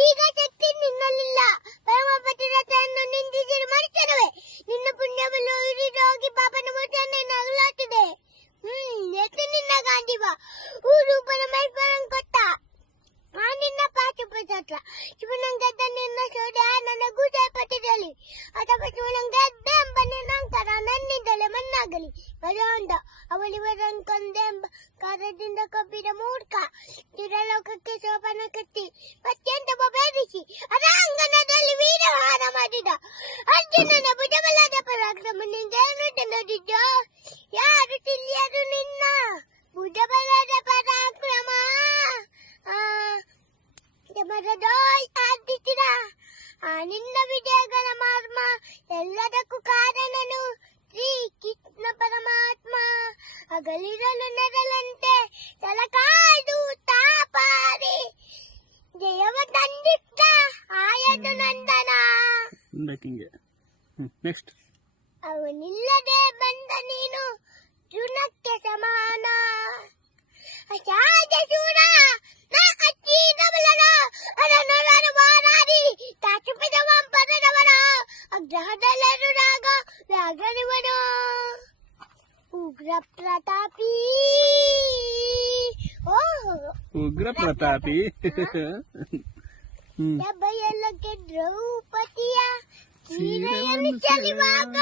ಈಗ ಶಕ್ತಿ ನಿನ್ನಲ್ಲಿಲ್ಲ. ಪರಮಪತಿರಥನ್ನು ನಿಂದಿಸಿರು ಮರುಚನವೆ ನಿನ್ನ ಪುಣ್ಯವೆಲ್ಲ ಹೋಗಿ ಬಾಬನ ಮುಟ್ಟನೆ ನಗಲಾಟಿದೆ ಹ್ಮ್, ಎತ್ತು ನಿನ್ನ ಗಾಂಧಿವ. ಊರು ಪರಮೇಶ್ವರನ್ ಕೊಟ್ಟ. ಆ ನಿನ್ನ ಪಾಶುಪತ್ರ ಗೆದ್ದ ನಿನ್ನ ಸೋದ ನನಗೂ ಸೇರ್ಪಟ್ಟಿರಲಿ ಅಥವಾ ಶಿವನಂಗದ್ದ ಎಂಬ ನಿನ್ನಂತರ ನನ್ನಿಂದಲೇ ಮಣ್ಣಾಗಲಿ. ಬರೋಂದ ಅವಳಿವರನ್ಕೊಂದೆಂಬ ಕಾರದಿಂದ ಕಬ್ಬಿದ ಮೂರ್ಖ. ಚಿರಲೋಕಕ್ಕೆ ಶೋಭನ ಕಟ್ಟಿ ವಿಜಯಗಳ ಮರ್ಮ ಎಲ್ಲದಕ್ಕೂ ಕಾರಣನು ಶ್ರೀ ಕೃಷ್ಣ ಪರಮಾತ್ಮ. ಹಗಲಿರಲು ನೆರಳಂತೆ ತಲಕಾಡು ತಾಪಾರಿ ಜಯವ ತಂದಿಟ್ಟ ಆಯದು ನಂದನ. ನೆಕ್ಸ್ಟ್ ಅವನಿಲ್ಲದೆ ಬಂದ ನೀನು ಜುನಕ್ಕೆ ಸಮಾನ. ಅಸಾಧ್ಯ ಶೂರ ಉಗ್ರ ಪ್ರತಾಪಿ ಓಹೋ ಉಗ್ರ ಪ್ರತಾಪಿ ಹ್ಮ್ ಬಯಲಕ್ಕೆ ದ್ರೌಪದಿಯ ಸೀರೆಯನ್ನು ಚೆಲುವಾಗ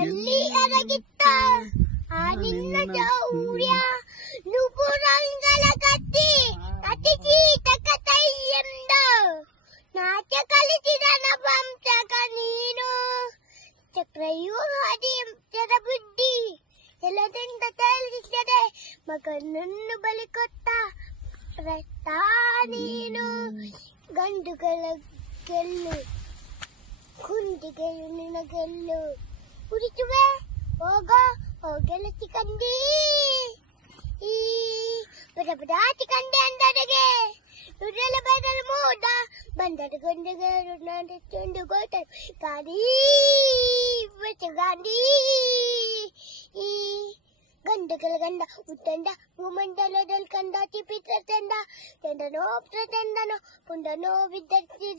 ಎಲ್ಲಿ ಅರಗಿತ್ತ ಆ ನಿನ್ನ ಚೌರ್ಯ ನುಪುರಂಗಲ ಮಗನನ್ನು ಬಲಿ ಕೊಟ್ಟ ಪ್ರಸ್ತ ನೀನು ಗಂಡುಗಳ ಗೆಲ್ಲು ಕುಂದಿಗೆಯು ನಿನ್ನ ಗೆಲ್ಲು ಉರಿಸುವೆ ಹೋಗ ಹೋಗೆಲಸಿ ಕಂದಿ ಈ ಪದ ಪದಾತಿ ಕಂಡೆ ಅಂದಡೆಗೆ ನುಡ್ರಲ ಬದಲು ಮೋದ ಬಂದದ ಗಂಡಿಗೆ ಚಂಡು ಗೋಟರು ಗಾಡಿ ಬಚ್ಚ ಗಾಂಧಿ ಈ ಗಂಡಗಳ ಗಂಡ ಉತ್ತಂಡ ಭೂಮಂಡಲದಲ್ಲಿ ಕಂಡ ಚಿಪಿತ್ರ ತಂಡ ತಂಡನೋ ಪ್ರತಂಡನೋ ಪುಂಡನೋ ವಿದ್ಯಾರ್ಥಿ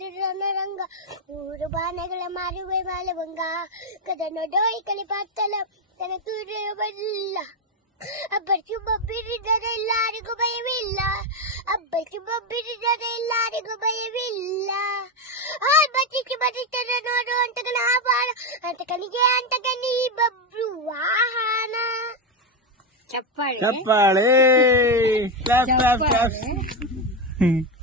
ರಂಗ ನೂರು ಬಾಣಗಳ ಮಾರುವೆ ಮಾಲವಂಗ ಕದನೋ ಡೋಯ್ ಕಲಿ ಪಾರ್ತಲ ತನ ಬಲ್ಲ ಅಬ್ಬರ್ಚು ಬಬ್ಬಿರಿದರೆ ಎಲ್ಲರಿಗೂ ಭಯವಿಲ್ಲ ಅಬ್ಬರ್ಚು ಬಬ್ಬಿರಿದರೆ ಎಲ್ಲರಿಗೂ ಭಯವಿಲ್ಲ ಆ ಬಚ್ಚಿಗೆ ಬರೀತಾರೆ ನೋಡು ಅಂತಕನ ಆಭಾರ ಅಂತಕನಿಗೆ ಅಂತಕನಿ ಬಬ್ರು ವಾಹನ ಚಪ್ಪಾಳೆ ಚಪ್ಪಾಳೆ ಕ್ಲಾಪ್ ಕ್ಲಾಪ್ ಕ್ಲಾಪ್